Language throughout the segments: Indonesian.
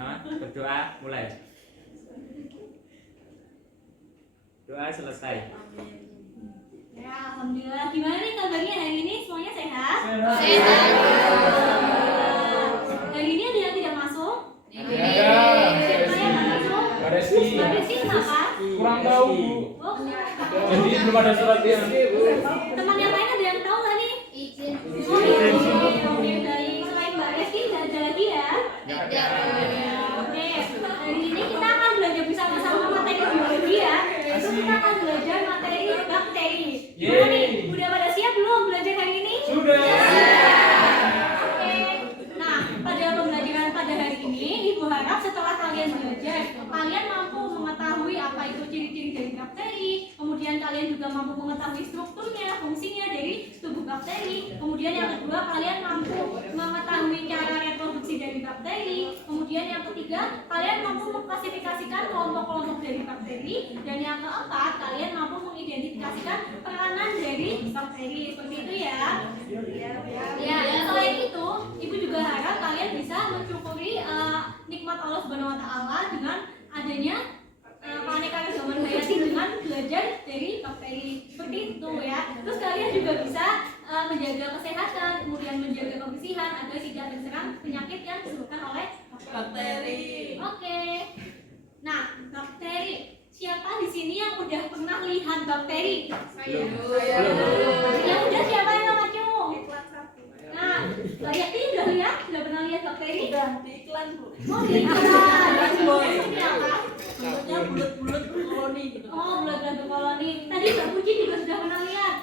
bersama-sama berdoa mulai. Doa selesai. Ya, alhamdulillah. Gimana nih kabarnya hari ini? Semuanya sehat? Sehat. Hari ini ada yang tidak masuk? Ada. Siapa yang nggak masuk? Mbak Reski. Mbak Reski kenapa? Kurang tahu, Bu. Oh, Jadi belum ada surat yang teman yang lain ada yang tahu nggak nih? Izin. Oh, izin. Oke, baik. Selain Mbak Reski, nggak ada lagi ya? Ada. Oke, hari ini kita akan belajar bersama-sama materi biologi ya. Itu kita akan belajar materi bakteri. Gimana nih? Udah pada siap belum belajar hari ini? sudah. Oke. Nah, pada pembelajaran pada hari ini, Ibu harap setelah kalian belajar, kalian mampu mengetahui apa itu ciri-ciri dari bakteri, kemudian kalian juga mampu mengetahui strukturnya, fungsinya dari tubuh bakteri. Kemudian yang kedua, kalian mampu mengetahui cara reproduksi dari bakteri. Kemudian yang ketiga, kalian mampu mengklasifikasikan kelompok-kelompok dari bakteri. Dan yang keempat, kalian mampu mengidentifikasikan peranan dari bakteri. Seperti itu ya. Ya, selain itu, Ibu juga harap kalian bisa mensyukuri nikmat Allah Subhanahu wa taala dengan adanya keanekaragaman hayati dengan belajar dari bakteri. Seperti itu ya. Terus kalian juga bisa menjaga kesehatan, kemudian menjaga kebersihan agar tidak terserang penyakit yang disebabkan oleh bakteri. Oke. Nah, bakteri. Siapa di sini yang udah pernah lihat bakteri? Saya. Yang udah siapa yang angkat cung? Nah, Mbak Yati udah lihat? Udah pernah lihat bakteri? Udah di iklan, Bu. Oh, di iklan. Seperti apa? Bentuknya bulat-bulat koloni gitu. Oh, bulat-bulat koloni. Tadi Mbak Puji juga sudah pernah lihat.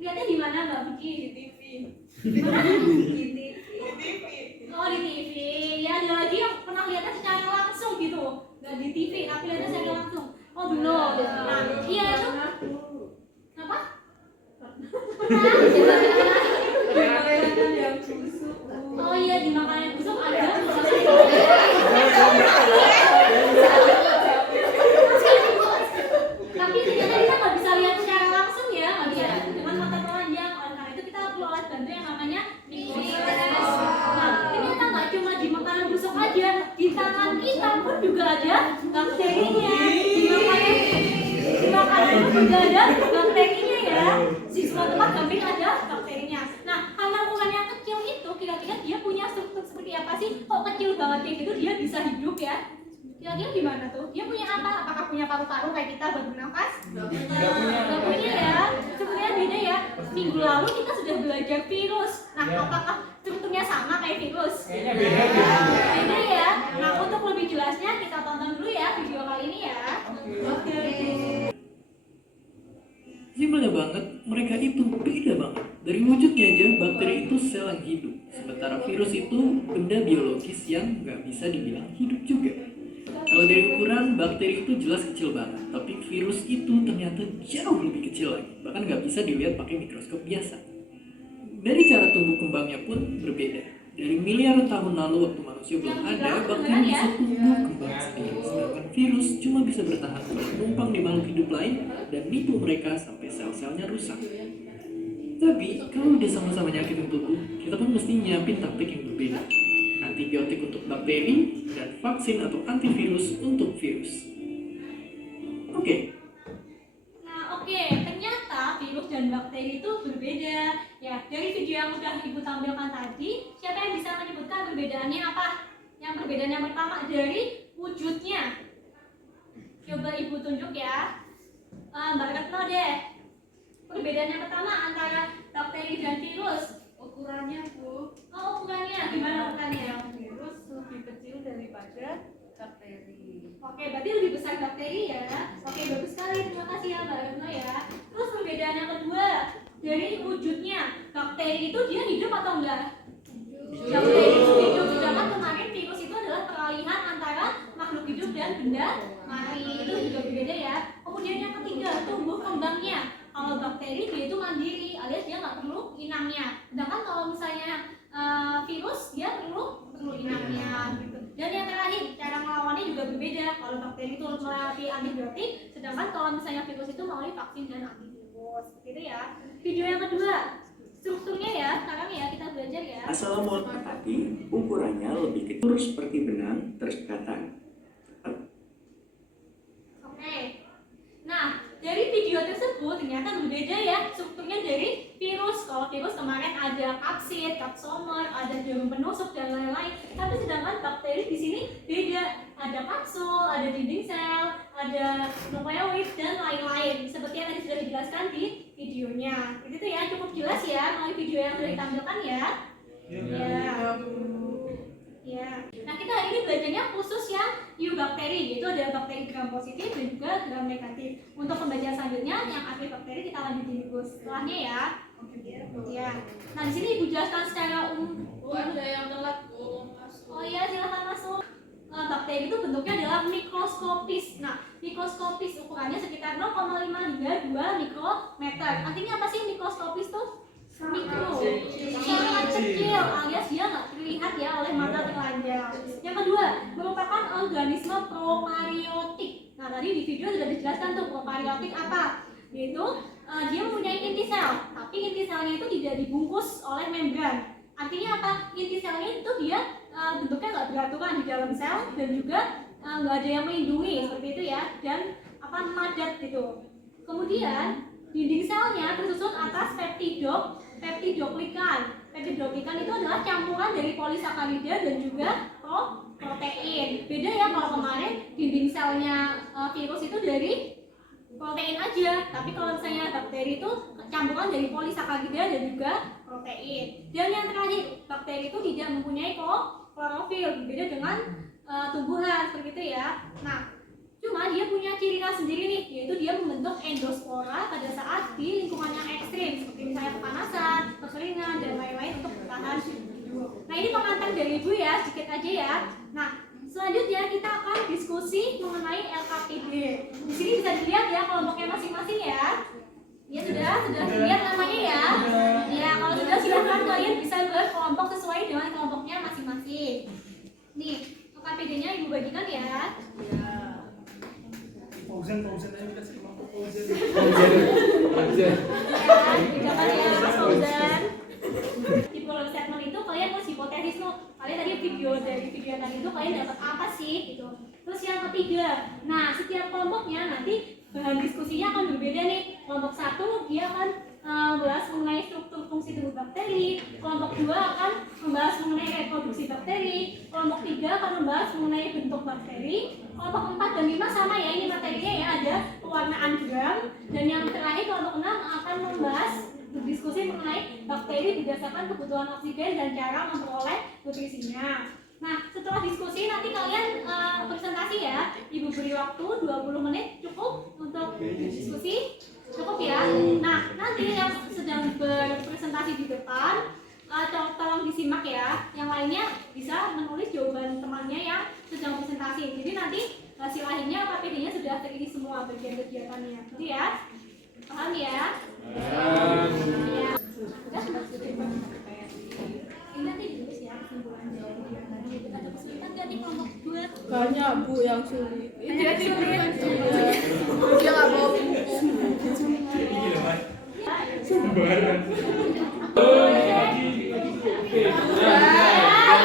Lihatnya di mana Mbak Puji? Di TV. Di mana? Di TV. Oh, di TV. Ya, ada lagi yang pernah lihatnya secara langsung gitu. Nggak di TV, tapi lihatnya secara langsung. Oh, belum. Nah, iya itu. Apa? Makanan yang busuk. Oh iya, di makanan busuk ada. Tapi ternyata kita nggak bisa lihat secara langsung ya, nggak bisa dengan mata telanjang. Oleh karena itu kita perlu alat bantu yang namanya mikroskop. Nah, ternyata nggak cuma di makanan busuk aja, di tangan kita pun juga ada bakterinya. Di makanan pun juga ada bakterinya ya. Di semua tempat hampir ada bakterinya. Nah, hama-hama yang kecil itu kira-kira dia punya struktur seperti apa sih? Kok kecil banget kayak gitu dia bisa hidup ya? Kira-kira gimana tuh? Dia punya apa? Apakah punya paru-paru kayak kita buat bernafas? Gak punya ya. Sebenarnya beda ya. Minggu lalu kita sudah belajar virus. Nah, apakah strukturnya sama kayak virus? Kayaknya beda. Beda ya. Nah, untuk lebih jelasnya kita tonton dulu ya video kali ini ya. Oke. Simpelnya banget, mereka itu beda banget. Dari wujudnya aja, bakteri itu sel yang hidup. Sementara virus itu benda biologis yang nggak bisa dibilang hidup juga. Kalau dari ukuran, bakteri itu jelas kecil banget. Tapi virus itu ternyata jauh lebih kecil lagi. Bahkan nggak bisa dilihat pakai mikroskop biasa. Dari cara tumbuh kembangnya pun berbeda. Dari miliaran tahun lalu waktu manusia belum ada, bakteri bisa tumbuh kembang sendiri. Sedangkan virus cuma bisa bertahan menumpang di makhluk hidup lain dan nipu mereka sampai sel-selnya rusak. Tapi kalau udah sama-sama nyakitin tubuh, kita pun mesti nyiapin taktik yang berbeda. Antibiotik untuk bakteri dan vaksin atau antivirus untuk virus. Oke. Nah, oke, ternyata virus dan bakteri itu berbeda. Ya, dari video yang udah Ibu tampilkan tadi, siapa yang bisa menyebutkan perbedaannya apa? Yang perbedaan yang pertama dari wujudnya. Coba Ibu tunjuk ya. Mbak Retno deh. Perbedaan yang pertama antara bakteri dan virus. Ukurannya, Bu. Oh, ukurannya. Gimana ukurannya? Yang virus lebih kecil daripada bakteri. Oke, berarti lebih besar bakteri ya. Oke, bagus sekali. Terima kasih ya Mbak Retno ya. Terus perbedaan yang kedua dari wujudnya. Bakteri itu dia hidup atau enggak? Bakteri itu hidup. Sedangkan kemarin virus itu adalah peralihan antara makhluk hidup dan benda mati. Itu juga berbeda ya. Kemudian yang ketiga, tumbuh kembangnya. Kalau bakteri dia itu mandiri, alias dia nggak perlu inangnya. Sedangkan kalau misalnya virus dia perlu inangnya gitu. Dan yang terakhir, cara melawannya juga berbeda. Kalau bakteri itu melalui antibiotik, sedangkan kalau misalnya virus itu melalui vaksin dan antivirus. Seperti itu ya. Video yang kedua, strukturnya ya. Sekarang ya kita belajar ya. Asalamol tetapi ukurannya lebih kecil seperti benang tersekatan. Oke. Nah, dari video tersebut ternyata berbeda ya strukturnya dari virus. Kalau virus kemarin ada kapsid, kapsomer, ada jarum penusuk dan lain-lain. Tapi sedangkan bakteri di sini beda. Ada kapsul, ada dinding sel, ada nukleoid dan lain-lain. Seperti yang tadi sudah dijelaskan di videonya. Itu ya cukup jelas ya melalui video yang sudah ditampilkan ya. Ya. Nah, kita hari ini belajarnya khusus yang eubakteri, yaitu ada bakteri gram positif dan juga gram negatif. Untuk pembelajaran selanjutnya yang bakteri kita lanjutin dulu setelahnya ya. Ya. Nah, di sini Ibu jelaskan secara umum. Ada yang telat, Oh iya, silakan masuk. Bakteri itu bentuknya adalah mikroskopis. Nah, mikroskopis ukurannya sekitar 0,5 hingga 2 mikrometer. Artinya apa sih mikroskopis tuh? Mikro, sangat kecil alias dia nggak terlihat ya oleh mata telanjang. Yang kedua, merupakan organisme prokaryotik. Nah, tadi di video sudah dijelaskan tuh prokaryotik apa, yaitu dia mempunyai inti sel, tapi inti selnya itu tidak dibungkus oleh membran. Artinya apa? Inti selnya itu dia bentuknya nggak beraturan di dalam sel dan juga nggak ada yang melindungi seperti itu ya, dan padat gitu. Kemudian dinding selnya tersusun atas peptidoglikan. Peptidoglikan itu adalah campuran dari polisakarida dan juga protein. Beda ya kalau kemarin dinding selnya virus itu dari protein aja, tapi kalau misalnya bakteri itu campuran dari polisakarida dan juga protein. Dan yang terakhir, bakteri itu tidak mempunyai klorofil, beda dengan tumbuhan seperti itu ya. Nah, cuma dia punya ciri khas sendiri nih, yaitu dia membentuk endospora pada saat di lingkungan yang ekstrim, seperti misalnya kepanasan, kekeringan, dan lain-lain untuk bertahan hidup. Nah, ini pengantar dari Ibu ya, sedikit aja ya. Nah, selanjutnya kita akan diskusi mengenai LKPD. Di sini bisa dilihat ya kelompoknya masing-masing ya. Ya sudah dilihat namanya ya. Ya, kalau sudah silahkan kalian bisa berkelompok sesuai dengan kelompoknya masing-masing. Nih, LKPD-nya Ibu bagikan ya. Pausen aja kasih kelompok pausen. Jangan ya, Mas Fauzan. Di problem statement itu kalian harus hipotesis tuh. Kalian tadi dari video tadi itu kalian dapat apa sih gitu. Terus yang ketiga, nah setiap kelompoknya nanti bahan diskusinya akan berbeda nih. Kelompok 1 dia akan membahas mengenai struktur fungsi tubuh bakteri. Kelompok 2 akan membahas mengenai reproduksi bakteri. Kelompok 3 akan membahas mengenai bentuk bakteri. Kelompok 4 dan 5 sama ya, ini materinya ya, ada pewarnaan gram. Dan yang terakhir kelompok 6 akan membahas berdiskusi mengenai bakteri berdasarkan kebutuhan oksigen dan cara memperoleh nutrisinya. Nah, setelah diskusi nanti kalian presentasi ya. Ibu beri waktu 20 menit cukup untuk diskusi. Cukup ya. Nah, nanti yang sedang berpresentasi di depan tolong disimak ya. Yang lainnya bisa menulis jawaban temannya yang sedang presentasi. Jadi nanti hasil akhirnya KPD-nya sudah terisi semua bagian kegiatannya. Jadi ya. Paham ya? Ya. Ini nanti ditulis ya kesimpulan kegiatannya. Ada kesulitan nggak nih kelompok 2? Kayaknya Bu yang sulit. Dia sulit. Dia nggak bawa buku.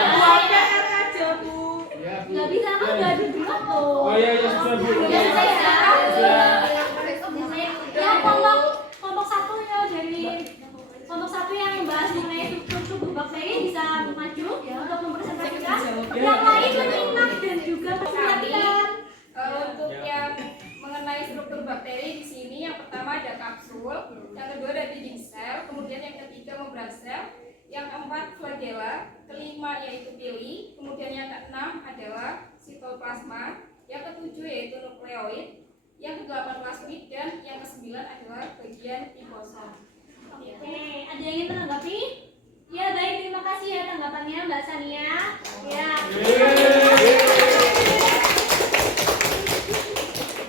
Buat PR aja Bu. Nggak bisa kan nggak ada dua tuh. Oh iya sudah Bu. Ya saya ya. Ya kelompok 1 ya dari kelompok 1 yang membahas mengenai struktur tubuh bakteri bisa maju ya untuk mempresentasikan. Yang lain menyimak dan juga perhatian. Untuk yang mengenai struktur bakteri di sini yang pertama ada kapsul, yang kedua ada dinding sel, kemudian yang ketiga membran sel, yang keempat flagella, kelima yaitu pili, kemudian yang keenam adalah sitoplasma, yang ketujuh yaitu nukleoid, yang kedelapan plasmid, dan yang kesembilan adalah bagian ribosom. Oke, ada yang ingin menanggapi? Ya baik, terima kasih ya tanggapannya Mbak Sania. Ya.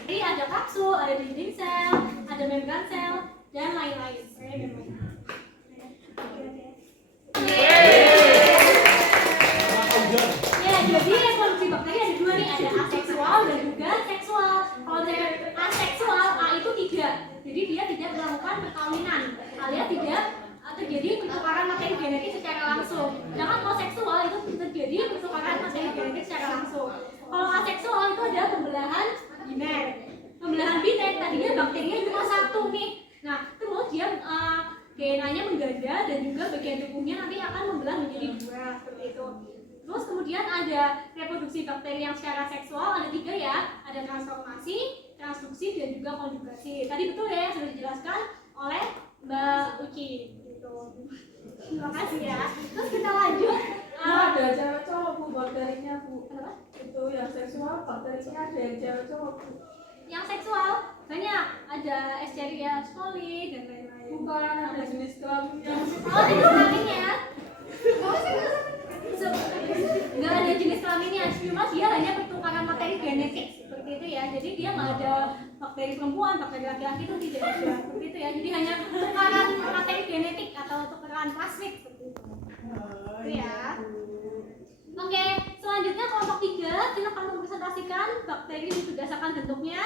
Jadi ada kapsul, ada dinding sel, ada membran sel, dan lain-lain. Ya, jadi reproduksi bakteri ada dua nih, ada aseksual dan juga seksual. Kalau dari aseksual, A itu tidak. Jadi dia tidak melakukan perkawinan, alias tidak terjadi pertukaran materi genetik secara langsung. akan membelah menjadi dua seperti itu. Terus kemudian ada reproduksi bakteri yang secara seksual, ada 3 ya, ada transformasi, transduksi, dan juga konjugasi. Tadi betul ya yang sudah dijelaskan oleh Mbak Uci gitu. Terima kasih ya. Terus kita lanjut. Ada cewek cowok Bu bakterinya Bu. Kenapa? Itu yang seksual bakterinya ada yang cewek cowok Bu. Yang seksual banyak, ada Escherichia coli dan lain-lain. Bukan ada jenis kelaminnya. Oh, jenis kelaminnya. Nggak ada jenis kelaminnya, cuma dia hanya pertukaran materi genetik seperti itu ya. Jadi dia nggak ada bakteri perempuan, bakteri laki-laki itu tidak ada seperti itu ya. Jadi hanya pertukaran materi genetik atau pertukaran plasmid seperti itu. Itu ya. Oke, selanjutnya kelompok 3, silakan mempresentasikan bakteri berdasarkan bentuknya.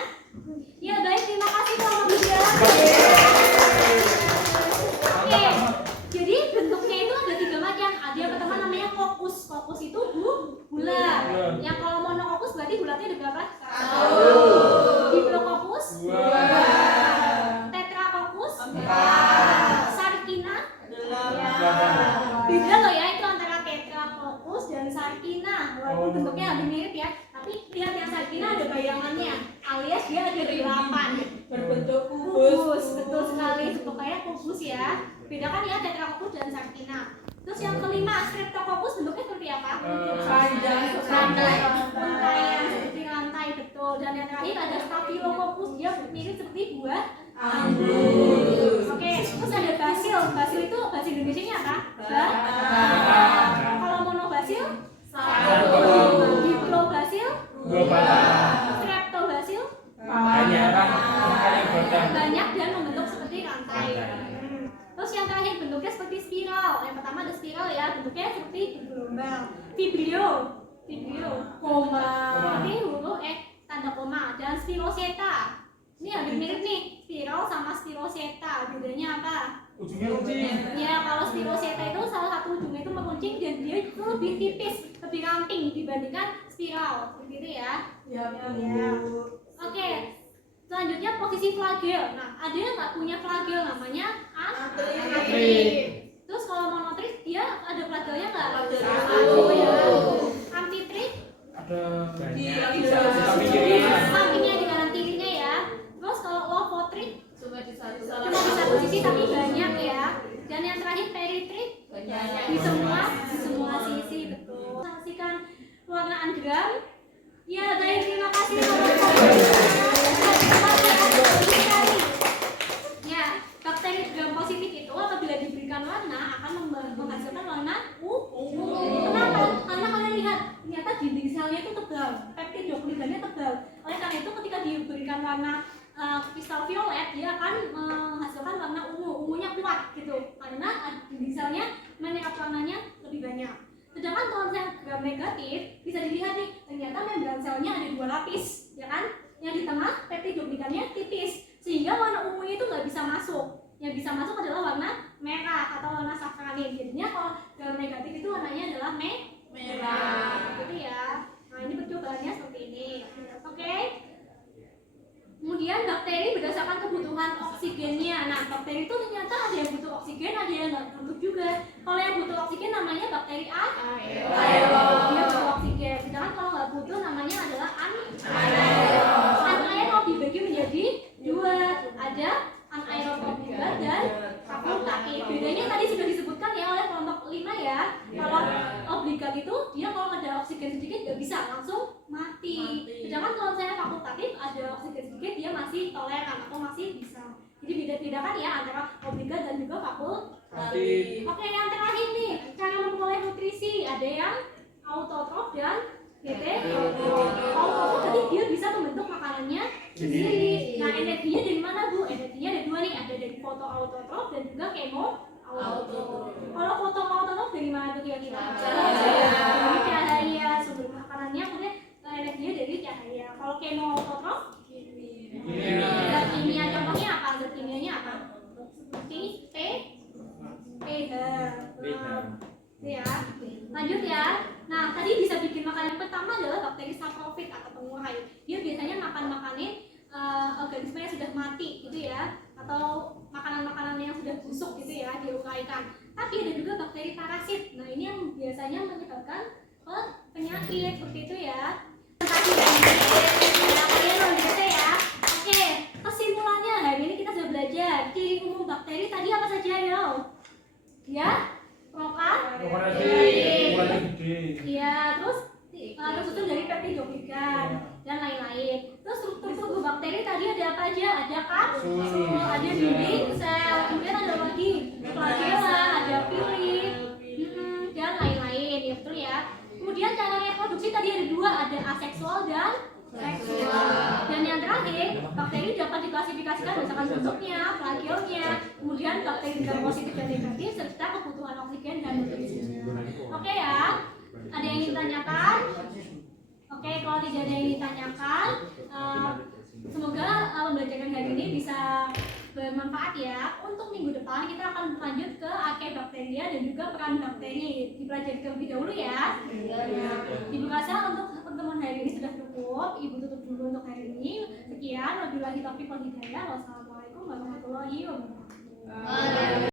Ya baik, terima kasih kelompok 3. Oke, jadi bentuknya itu ada 3 macam. Ada yang pertama namanya kokus. Kokus itu bulat. Yang kalau monokokus berarti bulatnya ada berapa? 1. Diplococcus 2. Tetracoccus 4. Sarkina 8. Beda loh ya, itu antara tetracoccus dan sarkina. Walaupun bentuknya hampir mirip ya, tapi lihat yang sarkina ada bayangannya, alias dia ada 8 Berbentuk kubus. Betul sekali, bentuknya kubus ya. Bedakan ya tetracoccus dan sarkina. Terus yang kelima, streptococcus bentuknya seperti apa? Panjang Rangkaian seperti rantai, betul. Dan yang terakhir ada staphylococcus, dia mirip seperti buah anggur. Oke, terus ada basil. Basil itu bahasa Indonesianya apa? Kalau monobasil? 1. Diplobasil? 2. Streptobasil? Banyak dan membentuk seperti rantai. Terus yang terakhir bentuknya seperti spiral. Yang pertama ada spiral ya, bentuknya seperti gelombang. Vibrio, koma, seperti huruf tanda koma. Dan spiroseta. Ini hampir mirip nih, spiral sama spiroseta. Bedanya apa? Ujungnya runcing. Ya, kalau spiroseta itu salah satu ujungnya itu meruncing dan dia itu lebih tipis, lebih ramping dibandingkan spiral. Begitu ya. Ya Ya. Bu. Oke. Selanjutnya posisi flagel. Nah, ada yang nggak punya flagel namanya antrit. Terus kalau monotrit dia ada flagelnya nggak? Satu ya. Antitrit Ada banyak. Iya. sampingnya di kanan kirinya ya. Terus kalau lovotrit Cuma di satu cuma di satu sisi tapi banyak ya. Dan yang terakhir peritrit di semua sisi, betul. Saksikan warna anagram. Ya baik, terima kasih ya, bakteri gram positif itu apabila diberikan warna akan menghasilkan warna ungu. Kenapa? Karena kalian lihat ternyata dinding selnya itu tebal, peptidoglycannya tebal. Oleh karena itu ketika diberikan warna kristal violet, dia akan menghasilkan warna ungu. Ungunya kuat gitu, karena dinding selnya menyerap warnanya lebih banyak. Sedangkan kalau sel gram negatif bisa dilihat nih, ternyata membran selnya ada 2 lapis, ya kan? Yang di tengah peptidoglycannya tipis, sehingga warna ungunya itu nggak bisa masuk. Yang bisa masuk adalah warna merah atau warna safranin. Jadinya kalau gram negatif itu warnanya adalah merah. Gitu ya. Nah ini percobaannya seperti ini. Oke. Kemudian bakteri berdasarkan kebutuhan oksigennya. Nah, bakteri itu ternyata ada yang butuh oksigen, ada yang nggak butuh juga. Kalau yang butuh oksigen namanya bakteri aerob. Dia butuh oksigen. Sedangkan kalau nggak butuh namanya adalah anaerob. Anaerob dibagi menjadi 2. Ada anaerob obligat dan fakultatif. Bedanya tadi sudah disebutkan ya oleh kelompok 5 ya. Kalau obligat itu dia kalau ada oksigen sedikit nggak bisa langsung mati. Sedangkan kalau saya fakultatif ada oksigen sedikit dia masih toleran atau masih bisa. Jadi beda-bedakan ya antara obligat dan juga fakultatif. Oke, yang terakhir nih cara memperoleh nutrisi, ada yang autotrof dan autotrof tadi dia bisa membentuk makanannya sendiri. Nah energinya dari mana Bu? Energinya ada 2 nih, ada dari fotoautotrof dan juga kemoautotrof. Kalau fotoautotrof dari mana tuh kira-kira? Dari cahaya, sumber makanannya kemudian energinya dari cahaya. Kalau kemoautotrof? Zat kimia, contohnya apa? Zat kimianya apa? Seperti pH. Ya, lanjut ya. Nah, tadi bisa bikin makanan. Yang pertama adalah bakteri saprofit atau pengurai. Dia biasanya makanin organisme yang sudah mati gitu ya, atau makanan-makanan yang sudah busuk gitu ya, diuraikan. Tapi ada juga bakteri parasit. Nah, ini yang biasanya menyebabkan penyakit seperti itu ya. Kalian luar biasa ya. Oke, kesimpulannya hari ini kita sudah belajar ciri umum bakteri tadi apa saja yo? Ya, Ukurannya gede. iya, terus tersusun dari peptidoglican dan lain-lain. Terus struktur tubuh bakteri tadi ada apa aja? Ada kapsul, ada dinding sel, kemudian ada lagi flagella, ada pili, dan lain-lain, ya betul ya. Kemudian cara reproduksi tadi ada dua, ada aseksual dan seksual. Dan yang terakhir, bakteri dapat diklasifikasikan berdasarkan bentuknya, flagellnya, kemudian bakteri gram positif dan negatif, serta kebutuhan oksigen dan nutrisi. Oke ya, ada yang ingin ditanyakan? Oke, kalau tidak ada yang ditanyakan, semoga pembelajaran hari ini bisa bermanfaat ya. Untuk minggu depan kita akan lanjut ke Archaebacteria dan juga peran bakteri. Dipelajari terlebih dahulu ya. Ibu rasa untuk pertemuan hari ini sudah cukup. Ibu tutup dulu untuk hari ini. Sekian, wabillahi taufiq wal hidayah. Wassalamualaikum warahmatullahi wabarakatuh.